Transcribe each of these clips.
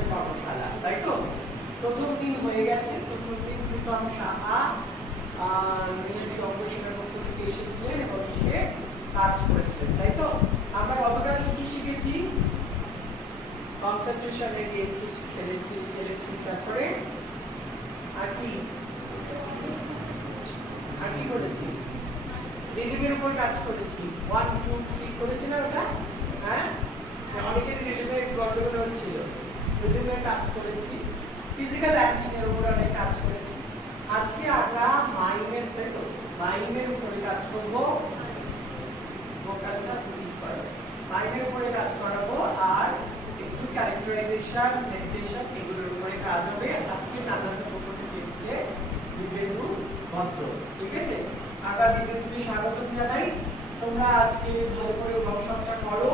হচ্ছে কর্মশালা, তাই তো? প্রথম দিন হয়ে গেছে। প্রথম দিন প্রীতম সাহা মিলিটারি অঙ্গসেনার পক্ষ থেকে এসেছিলেন এবং সে কাজ করেছিলেন, তাই তো? আমরা গতকাল কি শিখেছি? কনসেন্ট্রেশনের গেম খেলেছি, তারপরে আর কি করেছি? রিদমের উপর কাজ করেছি। 1 2 3 করেছি না ওটা? হ্যাঁ, অনেকের রিদমের গন্ডগোল হচ্ছিল। রিদমের কাজ করেছি, ফিজিক্যাল অ্যাক্টিং এর উপর অনেক কাজ করেছি। আজকে আমরা মাইমের, তাই তো, মাইমের উপরে কাজ করব। ভোকালটা ক্লিক করো, মাইমের উপরে কাজ করাবো আর একটু ক্যারেক্টারাইজেশন, মেডিটেশন এগুলোর উপরে কাজ হবে। আজকে নানাসের পক্ষ থেকে এসেছে দিব্যেন্দু ভদ্র, ঠিক আছে? আমরা দিব্যেন্দুকে স্বাগত জানাই। তোমরা আজকে ভালো করে ওয়ার্কশপটা করো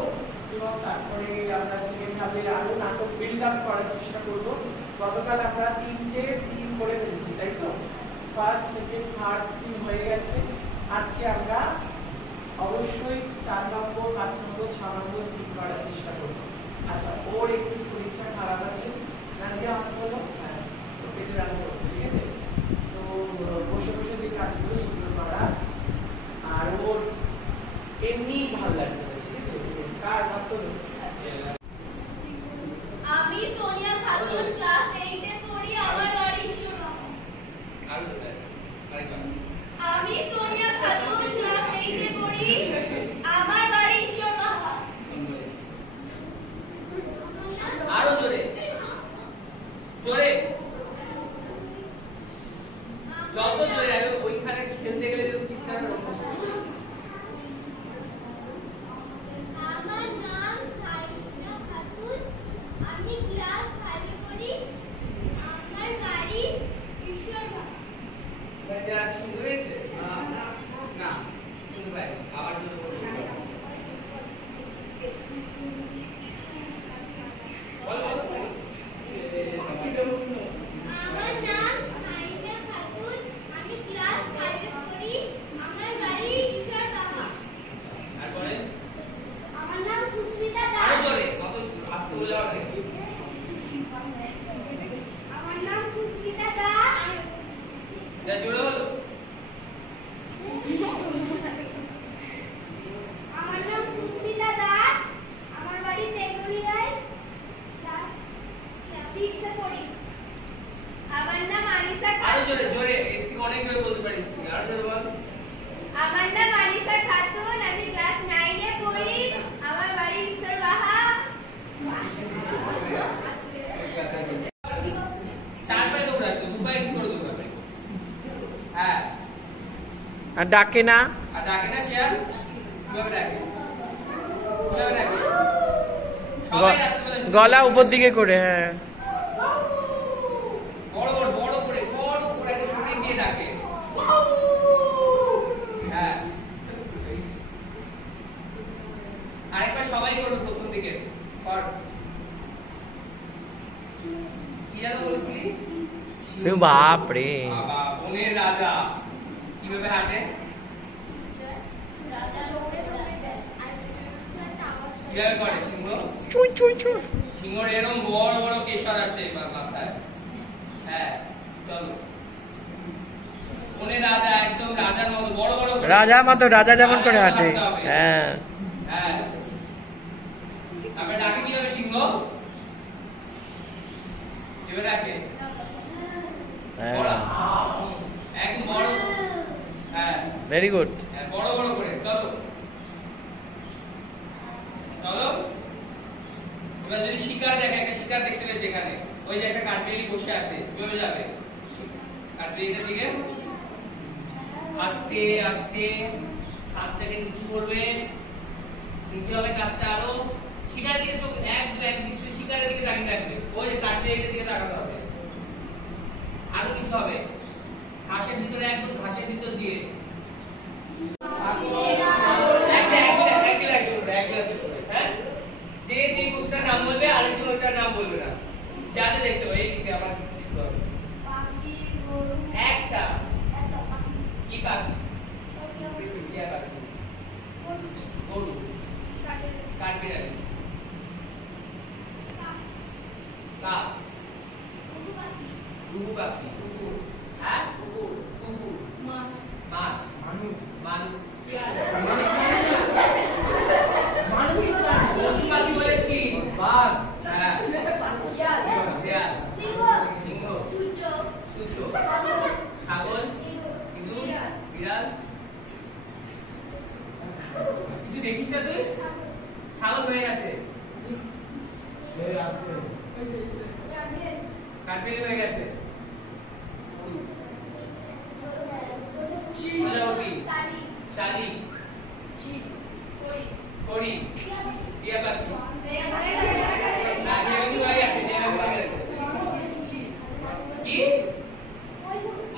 এবং তারপরে আমরা সেকেন্ড হাফের আরো নাটক বিল্ড আপ করার চেষ্টা করব। গতকাল আমরা 3টে সিন করে ফেলেছি, তাই তো? ফার্স্ট, সেকেন্ড, থার্ড সিন হয়ে গেছে। আজকে আমরা অবশ্যই 4 নম্বর, 5 নম্বর, 6 নম্বর সিন করার চেষ্টা করব। আচ্ছা, ওর একটু শরীরটা খারাপ আছে, রাজিয়া হাত বলো। হ্যাঁ, তো পেটে রান্না করছে, ঠিক আছে? তো বসে বসে যে কাজগুলো সেগুলো করা, আর ওর এমনি ভালো লাগছে না, ঠিক আছে? কার হাত তোলো। আমি সোনিয়া খাতুন, ক্লাস 8 এ পড়ি, আমার বাড়ি ঈশ্বরবাহা। আমি সোনিয়া খাতুন, ক্লাস 8 এ পড়ি, আমার বাড়ি ঈশ্বরবাহা। আরো জোরে জোরে, যত জোরে। আর ওইখানে খেলতে গেলে তো চিৎকার করতে হবে। আমার নাম সাইনা খাতুন, আমি ক্লাস 5 এ পড়ি, আমার বাড়ি ঈশ্বরবাহা। এটা আজ শুনতে পেয়েছে? না, শুনতে পাই। আবার জোরে বলুন। আমার নাম সাইনা খাতুন, আমি ক্লাস 5 এ পড়ি, আমার বাড়ি ঈশ্বরবাহা। তারপরে আমার নাম সুস্মিতা আরো দাস। জোরে, কত আস্তে বলে যাবে। আমার নাম সুস্মিতা দাস। যা জোরে বলো। আমার নাম সুস্মিতা দাস, আমার বাড়ি তেগুড়িয়ায়, ক্লাস 6 এ পড়ি। আমার নাম আনিসা আরো খাতুন। জোরে জোরে, একটু অনেক জোরে বলতে পারিস তুই। আরো জোরে বল। আমার নাম আনিসা খাতুন, আমি ক্লাস 9 এ পড়ি, আমার বাড়ি ঈশ্বরবাহা। 4 পায়ে দৌড়ায় তো, 2 পায়ে কি করে দৌড়াবে? হ্যাঁ, আর ডাকে না, আর ডাকে না শেয়ার? কিভাবে ডাকে? কিভাবে ডাকে? সবাই রাত্রিবেলা শুনে। গলা উপর দিকে করে। হ্যাঁ, বড় করে একটা শরীর দিয়ে ডাকে। হ্যাঁ, আরেকবার সবাই করবে প্রথম দিকে। কর। কি যেন বলছিলি? বাপ রে, বাবা, বনের রাজা কিভাবে হাঁটে? কিভাবে করে সিংহ? চুই চুই চুই। সিংহর এরকম বড় বড় কেশর আছে মাথায়। হ্যাঁ, চলো। বনের রাজা একদম রাজার মতো বড় বড় করে। রাজা মতো, রাজা যেমন করে হাঁটে। হ্যাঁ, হ্যাঁ, তারপরে ডাকে কিভাবে সিংহ? কিভাবে ডাকে? বড়, একদম বড়। হ্যাঁ, ভেরি গুড। বড় বড় করে। চলো চলো। এবার যদি শিকার দেখে, একটা শিকার দেখতে পেয়েছে এখানে, ওই যে একটা কাঠবিড়ালি বসে আছে, কিভাবে যাবে? কাঠবিড়ালিটার দিকে আস্তে আস্তে হাতটাকে নিচু করবে, নিচে হবে কাঠটা আরো। শিকারের দিকে চোখ একদম এক দৃষ্টি শিকারের দিকে তাকিয়ে রাখবে, ওই যে কাঠবিড়ালিটার দিকে তাকাতে হবে। আরো কিছু হবে, ঘাসের ভিতরে, একদম ঘাসের ভিতর দিয়ে যে যে কুকুরটার নাম বলবে আরেকজন ওইটার নাম বলবে না। যাতে দেখতে পাবে এই দিকে আমার শুরু হবে। একটা কি পাখি? গরু, কাঠবিড়ালি, কাক, হয়ে গেছে কাটলেট হয়ে গেছে প্রজাপতি শালিক কড়ি টিয়া পাখি কি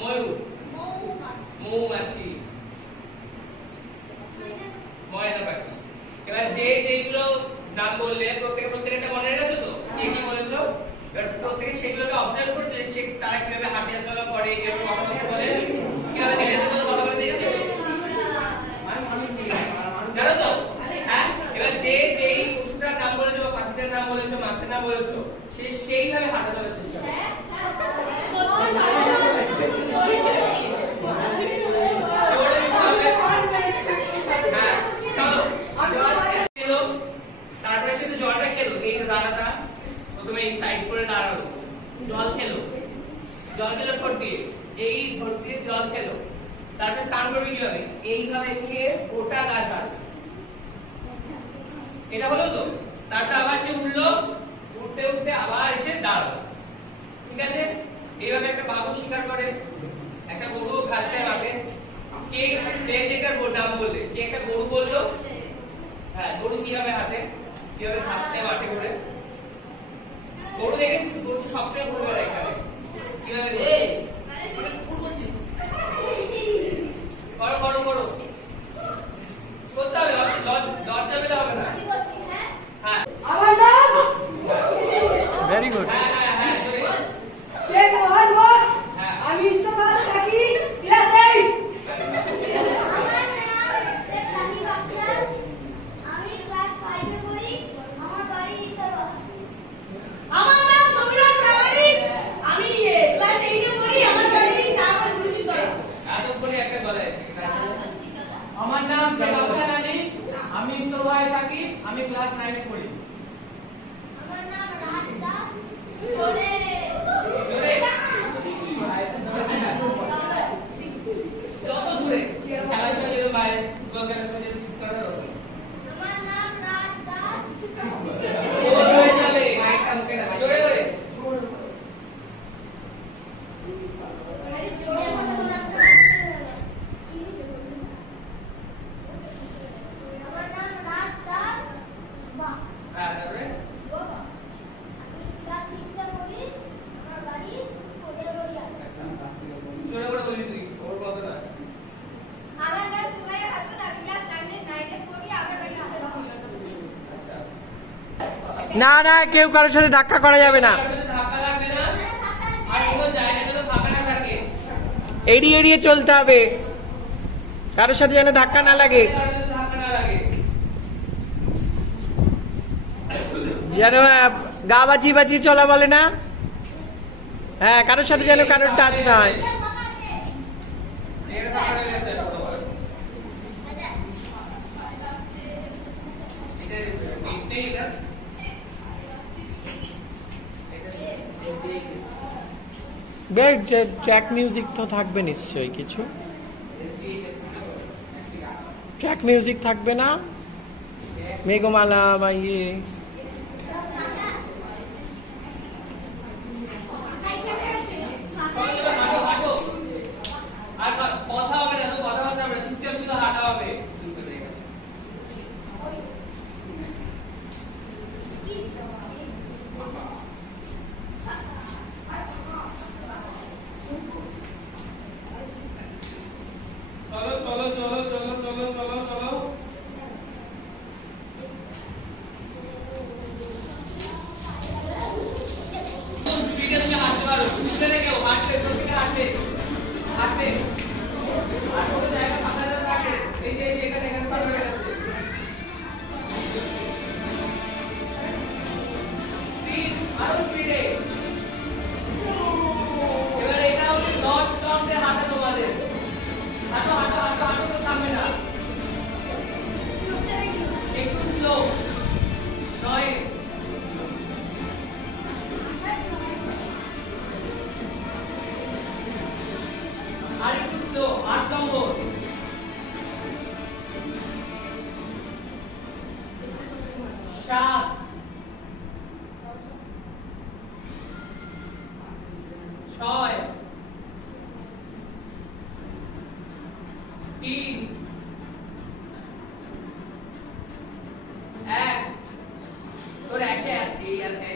ময়ূর মৌমাছি ময়না পাখি এবার যে যেগুলো নাম বললে প্রত্যেকটা মনে রেখেছো তো কে কি বলেছো এবার প্রত্যেকে সেগুলোকে অবজার্ভ করছে যে তারা কিভাবে হাঁটা চলা করে কিভাবে কথা বলতে বলে কিভাবে নিজেদের মধ্যে কথা বলে দেখেছো জানো তো হ্যাঁ এবার যে যেই পশুটার নাম বলেছো বা পাখিটার নাম বলেছো মাছের নাম বলেছো সে সেইভাবে হাঁটা চলার চেষ্টা করে তারপরে সে জলটা খেলো এই দাঁড়াটা প্রথমে এই সাইড করে দাঁড়ালো জল খেলো ঠোঁট দিয়ে এই ঠোঁট দিয়ে জল খেলো তারপরে স্নান করবে কিভাবে এইভাবে নিয়ে গোটা গাছ আর এটা হলো তো তারপরে আবার সে উঠলো উঠতে উঠতে আবার এসে দাঁড়ালো ঠিক আছে এইভাবে একটা বাবু শিকার করে একটা গরু ঘাস খায় মাঠে কে যেটার নাম বললে কে একটা গরু বললো হ্যাঁ গরু কিভাবে হাঁটে কিভাবে ঘাস খায় মাঠে ঘুরে গরু দেখে গরু সবসময় ঘুরে বেড়ায় এখানে কিভাবে করো করো করতে হবে লজ্জা পেলে হবে না হ্যাঁ আমার নাম ভেরি গুড শেখ মোহন বস আমি ইস্তাফাদ থাকি ক্লাস 8 আমার নাম শেখ সাদিক আক্তার আমি ক্লাস 5 এ পড়ি আমার বাড়ি ইসলামাবাদ আমার নাম সমীরন খাওয়ারি আমি ক্লাস 8 এ পড়ি আমার বাড়ি সাগর মুর্শিদাবাদ এতক্ষণে একটা বলে আমার নাম শেখ আফসান আলী আমি ইসলামাবাদে থাকি আমি ক্লাস 9 এ পড়ি আমার নাম রাজদা জোরে যত জুড়ে খেলার সময় যেন বাইরে খেলার সময় যেন ঠিক করে আমার নাম রাজদা হয়ে যাবে জোরে জোরে আরে জোরে আমার নাম রাজদা বাহ হ্যাঁ তারপরে ক্লাস 6 এ পড়ি আমার বাড়ি কোডিয়াবড়িয়া জোরে করে বলি তুই ওর মতো না আমার নাম সুমাইয়া খাতুন আমি ক্লাস 9 এ পড়ি আমার বাড়ি ইসলামাবাদ না না কেউ কারোর সাথে ধাক্কা করা যাবে না ধাক্কা লাগবে না আর কোনো জায়গাতে ফাঁকা না থাকে এড়িয়ে এড়িয়ে চলতে হবে কারোর সাথে যেন ধাক্কা না লাগে ধাক্কা না লাগে যেন গা বাঁচিয়ে বাঁচিয়ে চলা বলে না হ্যাঁ কারোর সাথে যেন কারোর টাচ না হয় এটা ফাঁকা হয়ে যাচ্ছে এটা ট্র্যাক মিউজিক তো থাকবে নিশ্চয়ই কিছু ট্র্যাক মিউজিক থাকবে না মেঘমালা বা ইয়ে আর কথা হবে না তো কথা হবে না চুপচাপ শুধু হাঁটা হবে চলো চলো চলো চলো চলো চলো চলো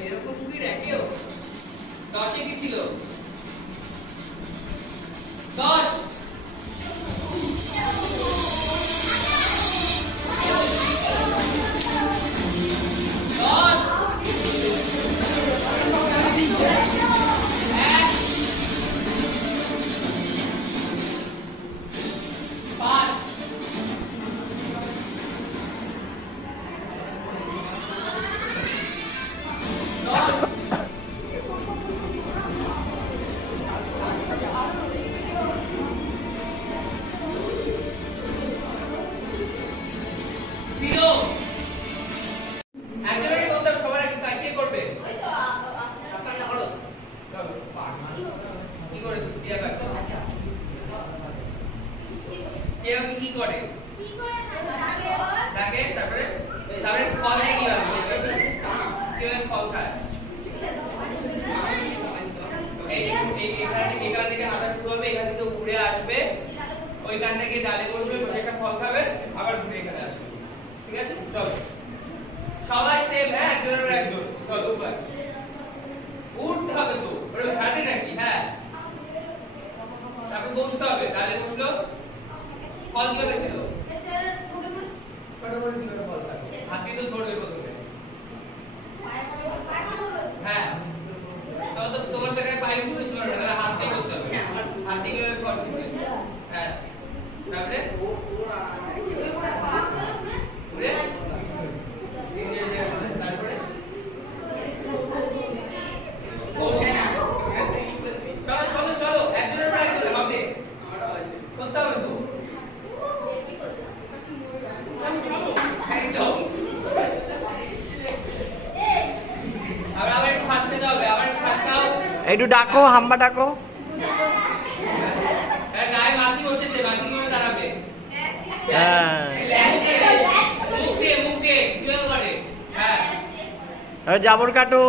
এরকম স্পিড একেও 10 কি ছিল 10 একটু ডাকো, হাম্বা ডাকো। গায়ে মাছি বসেছে, মাছি কিভাবে দাঁড়াবে? মুখ দিয়ে কিভাবে করে? হ্যাঁ, জাবর কাটো।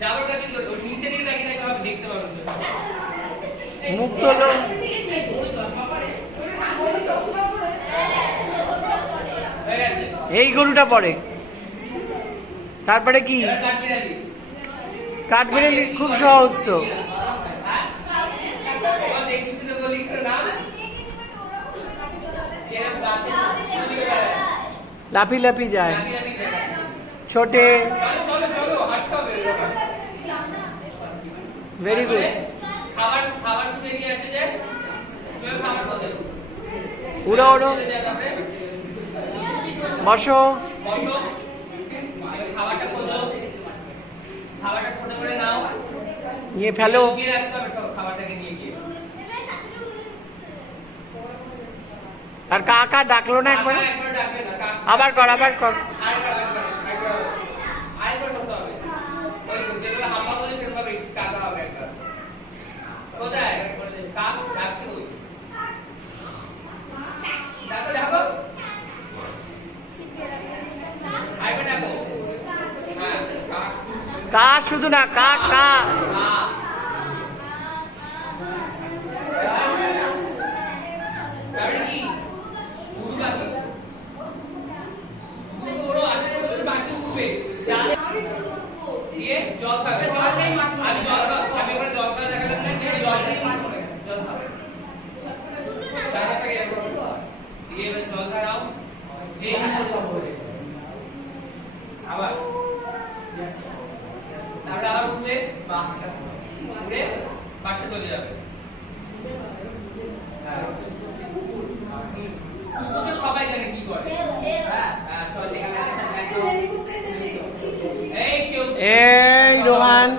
জাবর কাটি নিচে দিয়ে তাকিয়ে থাকতে হবে, দেখতে পাবেন। মুখ তোলো। এই গরুটা পড়ে, তারপরে কি? কাঠবিড়ালি খুব সহজ তো। লাফি লাফি যায়, ছোটে। Very good. উড়ো উড়ো, বসো। নিয়ে ফেলো। আর কাকা ডাকলো না একবার? আবার কর, আবার কর। কা শুধু না, কা কা। জল খাবে, আমি জল খাবো, আমি ওখানে জল খাওয়া দেখালাম না, জল খাবে, দিয়ে এবার জল খাও, আবার তারপরে আবার উঠবে, উঠে পাশে চলে যাবে। সবাই জানে কি করে। এই রোহান,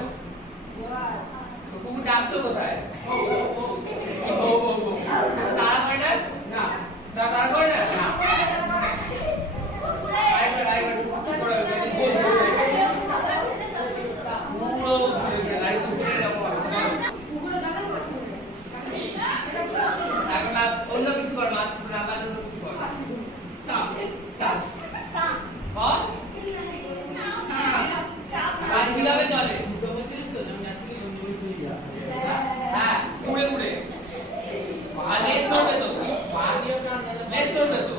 কুকুর ডাকতো কোথায়? তারা করে না, তারা করে না। অন্য কিছু কর, মাছ না পারলে অন্য কিছু কর। কিভাবে চলে? হ্যাঁ, উড়ে উড়ে। আর লেজ করবে তো, লেজ করবে তো।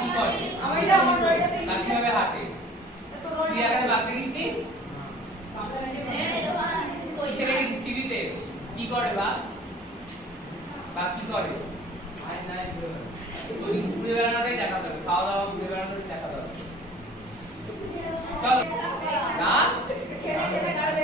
কি করে? আমার বাড়িটাতে বাঘ কিভাবে হাঁটে? তুই আগে বাঘ দেখিসনি? সেটা কি টিভিতে কি করে বাঘ? বাঘ কি করে? ওই ঘুরে বেড়ানোটাই দেখা যাবে, খাওয়া দাওয়া ঘুরে বেড়ানোটাই দেখা যাবে। চল না খেলে খেলে গাড়ি